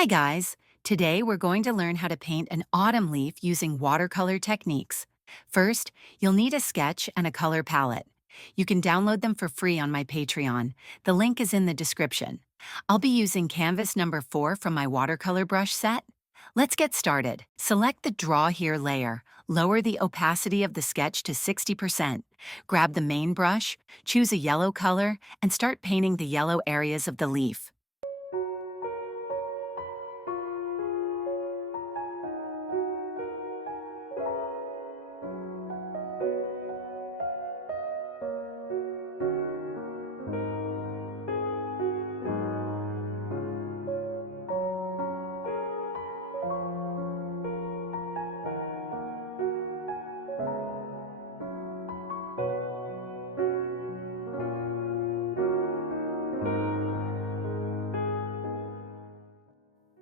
Hi guys! Today we're going to learn how to paint an autumn leaf using watercolor techniques. First, you'll need a sketch and a color palette. You can download them for free on my Patreon. The link is in the description. I'll be using canvas number 4 from my watercolor brush set. Let's get started. Select the Draw Here layer. Lower the opacity of the sketch to 60%. Grab the main brush, choose a yellow color, and start painting the yellow areas of the leaf.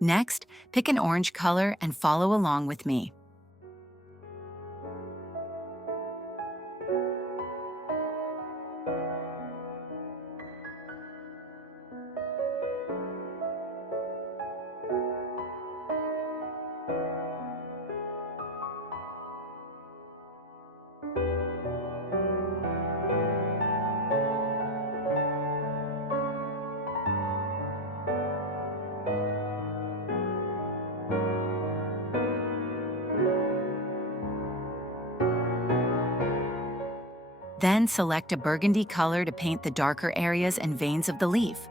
Next, pick an orange color and follow along with me. Then select a burgundy color to paint the darker areas and veins of the leaf.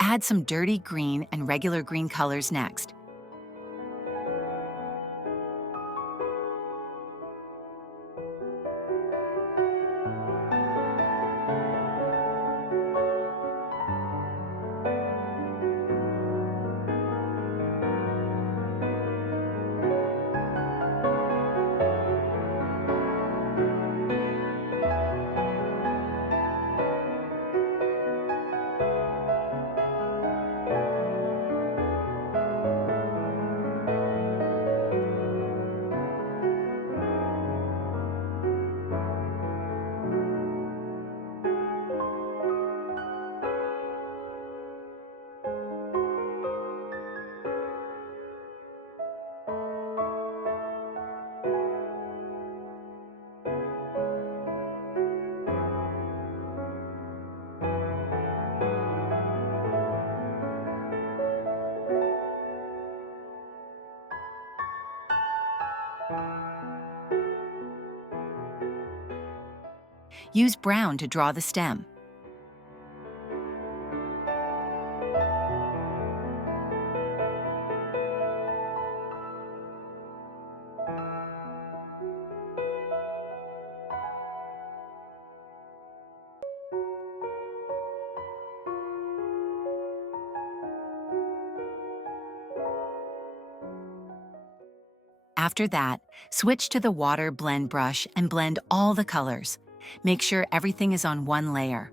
Add some dirty green and regular green colors next. Use brown to draw the stem. After that, switch to the water blend brush and blend all the colors. Make sure everything is on one layer.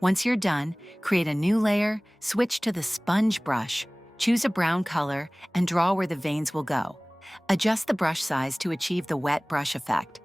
Once you're done, create a new layer, switch to the sponge brush, choose a brown color, and draw where the veins will go. Adjust the brush size to achieve the wet brush effect.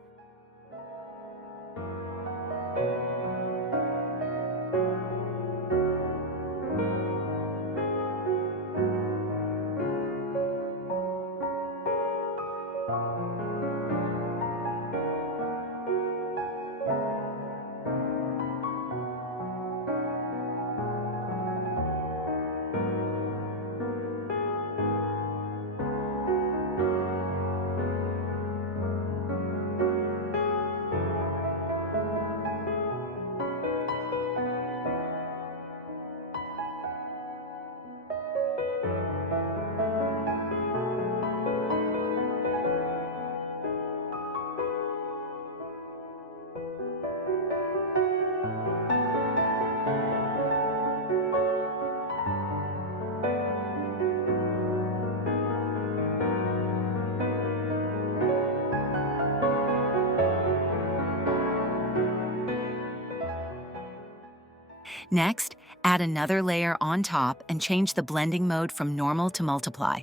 Next, add another layer on top and change the blending mode from normal to multiply.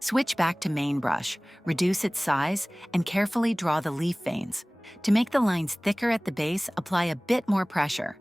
Switch back to main brush, reduce its size, and carefully draw the leaf veins. To make the lines thicker at the base, apply a bit more pressure.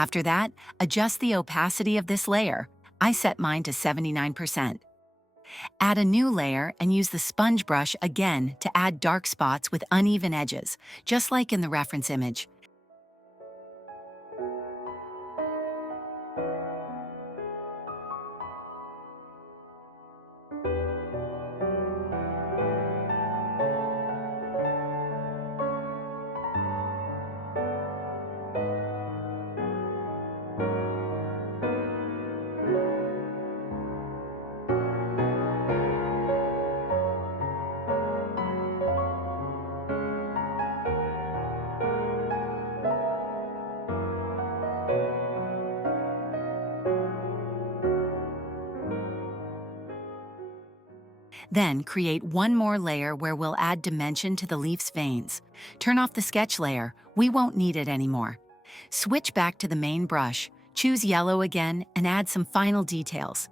After that, adjust the opacity of this layer. I set mine to 79%. Add a new layer and use the sponge brush again to add dark spots with uneven edges, just like in the reference image. Then create one more layer where we'll add dimension to the leaf's veins. Turn off the sketch layer, we won't need it anymore. Switch back to the main brush, choose yellow again, and add some final details.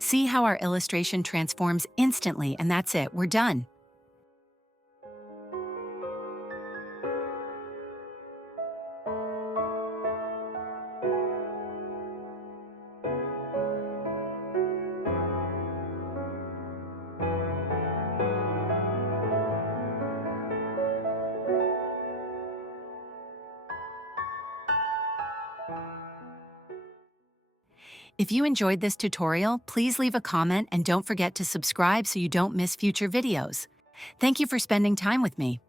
See how our illustration transforms instantly, and that's it, we're done. If you enjoyed this tutorial, please leave a comment and don't forget to subscribe so you don't miss future videos. Thank you for spending time with me.